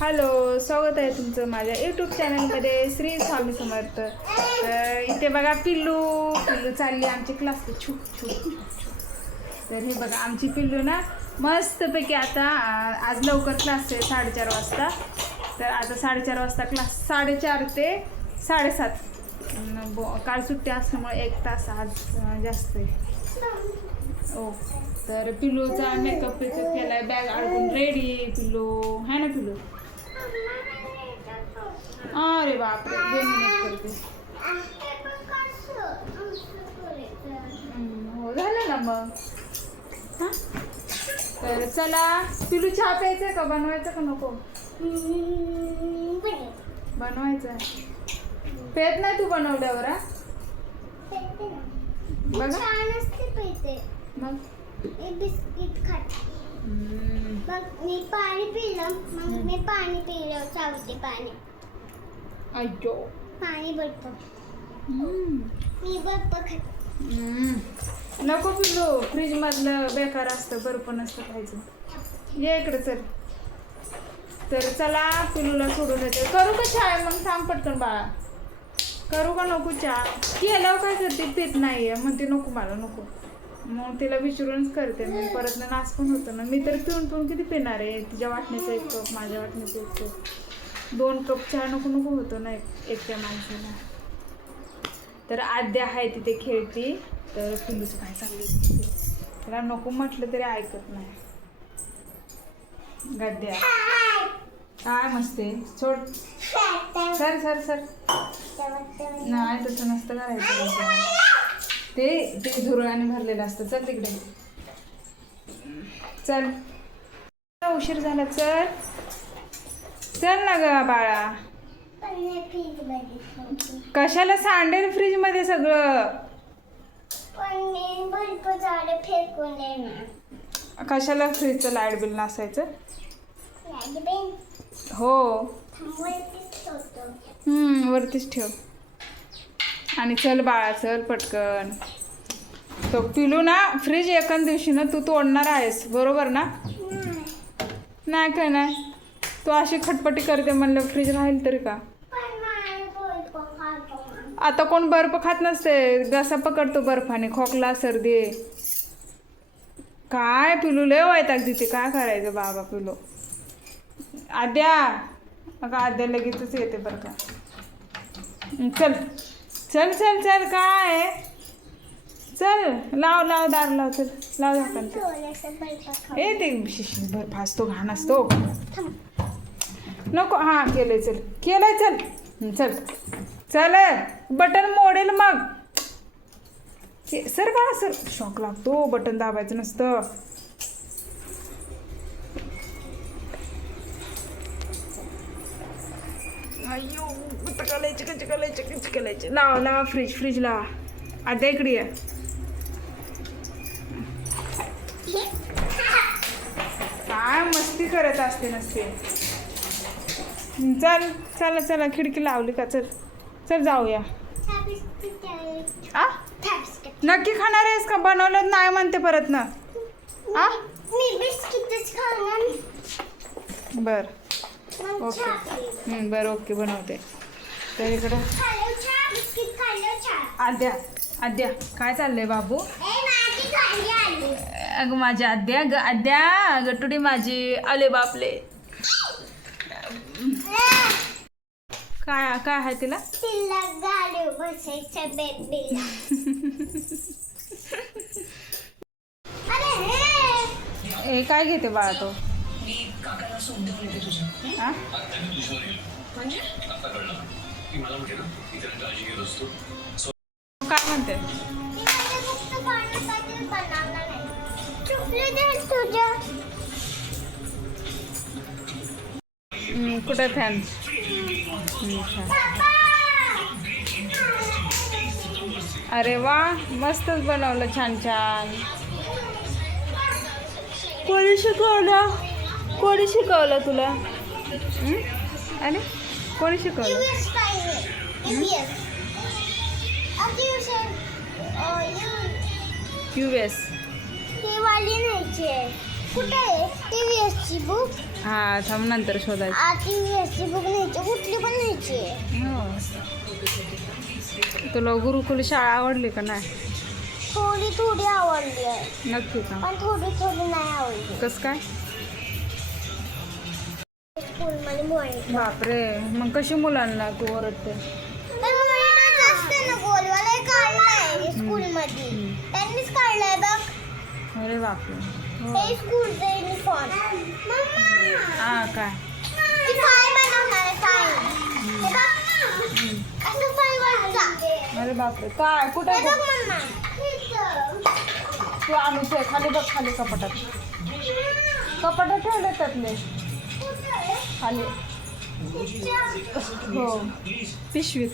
Hello स्वागत आहे तुमचं माझ्या यूट्यूब चॅनलमध्ये श्री स्वामी समर्थ. तर इथे बघा पिल्लू पिल्लू चालली आमची क्लास छू छू तर हे बघा आमची पिल्लू ना मस्तपैकी आता आज लवकर क्लास आहे साडेचार वाजता. तर आता साडेचार वाजता क्लास साडेचार ते साडेसात. बो काल सुट्टी असल्यामुळे एक तास आज जास्त आहे. ओ तर पिल्लूचा मेकअप पिकअप आहे बॅग अडकून रेडी पिल्लू. आहे ना पिल्लू? बापरे मिनिट करते. हो झालं ना मग. हा? तर चला पिलू चहा प्यायचा का? बनवायचं का नको? बनवायचं पेत नाही तू बनवल्यावर मग? बिस्किट खात मग मी पाणी पिलं. मग मी पाणी पिलं. चावते पाणी. अय्यो पाणी हम्म, मी हम्म. नको पिल्लू फ्रीज मधलं बेकार असतं बर्फ नसतं खायचं. ये इकडे चल. तर चला पिल्लूला सोडून येते करू का चहा? मग सांग पटकन बाळा. करू का नको चहा? केल्यावर काय करते? पित नाहीये. म्हणते नको मला नको. मग तिला विचारूनच करते मग परत ना नाश पण होतं ना. मी तर पिऊन पिऊन किती पिणार आहे? तिच्या वाटण्याचा एक कप माझ्या वाटण्याचा एक कप. दोन कप चहा नको नको होतो ना एक एकट्या माणसाला. तर आद्या आहे तिथे खेळती तर पिल्लूचं काय चांगली त्याला नको म्हटलं तरी ऐकत नाही. गद्या. काय मस्ते? सोड. Sir sir sir. नाही तसं नसतं करायचं ते ते झुरळाने भरलेलं असतं. चल तिकडे. चल. उशीर झाला चल. चल ना ग बाळा. कशाला सांडेल फ्रीजमध्ये सगळं? कशाला फ्रीजचं लाइट बिल नसायचं? हो. वरतीच ठेव. आणि चल बाळा चल पटकन. तो पिलू ना फ्रीज एकाच दिवशी ना तू तोडणार आहेस बरोबर ना? नाही काय नाही. तू अशी खटपटी करते म्हणलं फ्रीज राहील तरी का? आता कोण बर्फ खात नसते. घसा पकडतो बर्फाने. खोकला सर्दी. काय पिलू लय वैताग देते. काय करायचं बाबा पिलू? आद्या अगं आद्या लगेचच येते बरं का. चल चल चल चल. काय? चल लाव लाव दार लाव चल. लाव झाकण ए ते बर्फ असतो घाण असतो. नको हां केलंय चल. केलंय चल. चल. चल. बटन मोडेल मग. सर बाळा सर. शॉक लागतो बटन दाबायचं नसतं. अय्यो चिकलायचे का चिकलायचे का चिकलायचे लाव लाव फ्रीज फ्रीज लावा आद्या इकडे ये. काय मस्ती करत असते नसते. चल चला चला खिडकी लावली का? चल चल जाऊया. आ? नक्की खाणार आहेस का? बनवलं नाही म्हणते परत ना. आ? बर. ओके. बर बरं ओके बनवते. तर इकडं. आद्या आद्या काय चाललंय बाबू? अगं माझी आद्या ग आद्या गटुडी माझी आले बापले. काय काय आहे तिला? तिला गाडी बसायचं बेबीला. अरे हे! हे काय घेते बाळा तो? हा? काय म्हणते? मी माझ्या फक्त पाण्यासाठी बनवणार नाही चुकले दे तुझ्या. कुठे फॅन अरे वा मस्तच बनवलं छान छान. कोणी शिकवलं? कोणी शिकवलं तुला? अरे कोणी शिकवलं? U S. कुठे बुक हा थांब नंतर शोधायचं. बुक न्यायची. कुठली पण न्यायची हो. तुला गुरुकुल शाळा आवडली का नाही? थोडी थोडी आवडली आहे. नक्की का? पण थोडी थोडी नाही आवडली. कस काय? स्कूलमध्ये बापरे. मग कशी मुलांना तू ओरडते? पण ना काढलाय स्कूलमध्ये. त्यांनीच काढलाय बघ. अरे बापरे. हो. स्कूलचं युनिफॉर्म हा काय? ती फाय बनवणार आहे फाय हे बघ असं फाय बनवणार अरे बापरे. काय? कुठे हे बघ मम्मा. तू आणूच आहे खाली बघ खाली कपाटात. कपाटात ठेवले त्यातले. खाली. हो. पिशवीत.